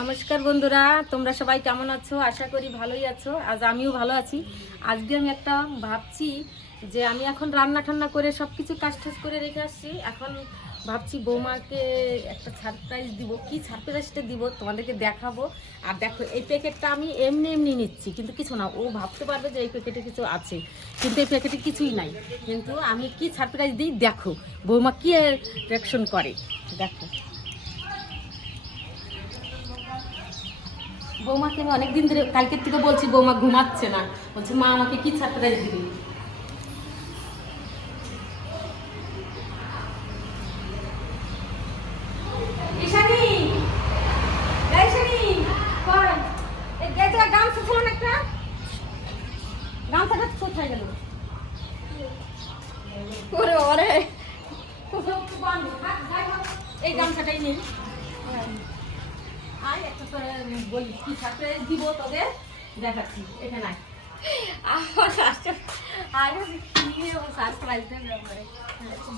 নমস্কার বন্ধুরা, তোমরা সবাই কেমন আছো? আশা করি ভালোই আছো। আজ আমিও ভালো আছি। আজকে আমি একটা ভাবছি যে আমি এখন রান্না ঠান্না করে সব কিছু কাজ টাজ করে রেখে আসছি। এখন ভাবছি বৌমাকে একটা সারপ্রাইজ দিব। কি সারপ্রাইজটা দিব তোমাদেরকে দেখাবো। আর দেখো, এই প্যাকেটটা আমি এমনি এমনি নিচ্ছি, কিন্তু কিছু না, ও ভাবতে পারবে যে এই প্যাকেটে কিছু আছে। কিন্তু এই প্যাকেটে কিছুই নাই। কিন্তু আমি কি সারপ্রাইজ দিই? দেখো, বৌমা কি রিয়াকশন করে? দেখো। বৌমাকে আমি অনেকদিন ধরে কালকের থেকে বলছি বৌমা ঘুমাচ্ছে না। বলছে মা আমাকে কি সারপ্রাইজ দিবি? এই গামছাটাই নেই আয় একটা তো বলি কি সারপ্রাইজ দিব তোদের দেখাচ্ছি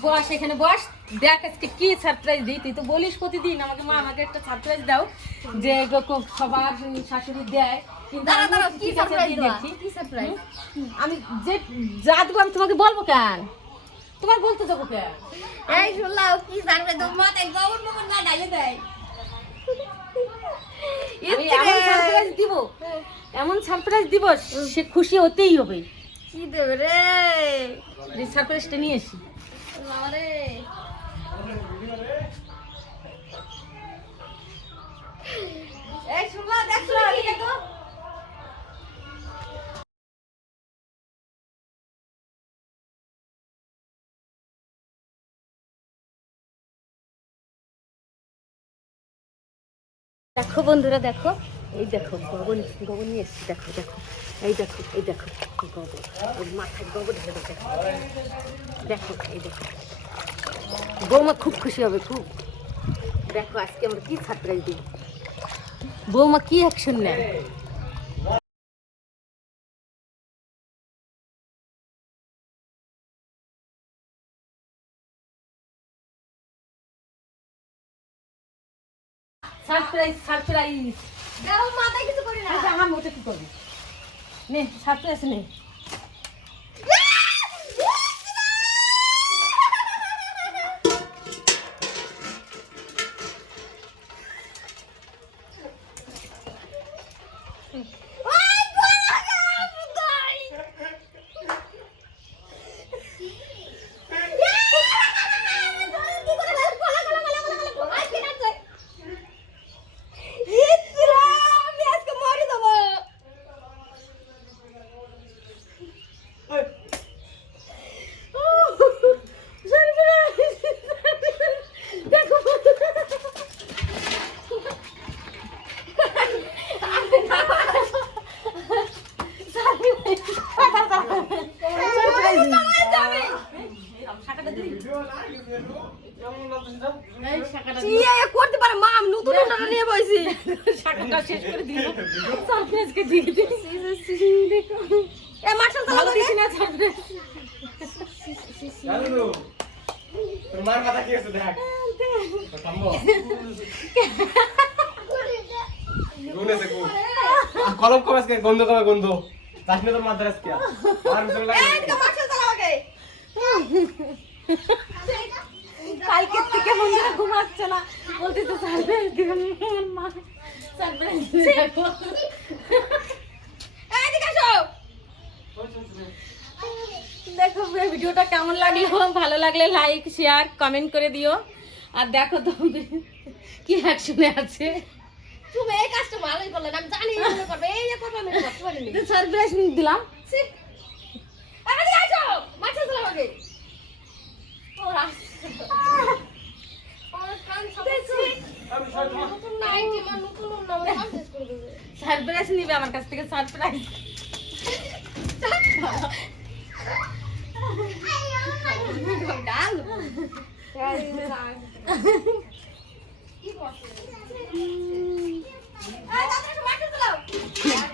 বস এখানে বস। দেখ আজকে কি সারপ্রাইজ দিই। তুই তো বলিস প্রতিদিন আমাকে মা আমাকে একটা সারপ্রাইজ দাও যে সবার শাশুড়ি দেয়। আমি যে যা দেবো আমি তোমাকে বলব কেন? তোমার বলতে যাব কেন? এই শুনলাম কি না ডালে দেয় আমি এমন সারপ্রাইজ দিব এমন সারপ্রাইজ দিব সে খুশি হতেই হবে। কি দেবে রে? সারপ্রাইজটা নিয়ে এসি এই শুনলা দেখো বন্ধুরা দেখো। এই দেখো, গগন গগন নিয়ে এসছি, দেখো দেখো। এই দেখো এই দেখো, গগন। ওর মাথায় গগন ঢেলে দেখো। দেখো, এই দেখো। বৌমা খুব খুশি হবে, খুব। দেখো, আজকে আমরা কি সারপ্রাইজ দিই। বৌমা কি অ্যাকশন নেয়? Surprise surprise. মাথায় কিছু করি না। আচ্ছা আমার মোটে কি করবি? নে সারপ্রাইজ আসে ওই করতে পারে। মা আমি নতুন নিয়ে বসি শাখাটা শেষ করে দিল। সারপ্রাইজকে দিয়ে দিল এ মার্শাল চালাবো দিছি না সারপ্রাইজ জানো তোর মার কথা কি আছে দেখ কলম কবে আজকে গন্ধ কবে গন্ধ। যাস না তোর মাদ্রাস কে। আর মিশন লাগে এদিকে মার্শাল চালাবো কালকের থেকে বন্ধুরা ঘুমাচ্ছে না বলতে তো সারপ্রাইজ দিবেন আমার মা সারপ্রাইজ দেখো ভিডিওটা কেমন লাগল? ভালো লাগলে লাইক শেয়ার কমেন্ট করে দিও। আর দেখো তো কি অ্যাকশনে আছে। তুমি এই কাজটা ভালোই করলে আমি জানি করবে এই করবে আমি করতে পারিনি সারপ্রাইজ দিলাম। নতুন নাই নতুন নাম সারপ্রাইজ নিবে আমার কাছ থেকে সারপ্রাইজ ডাল।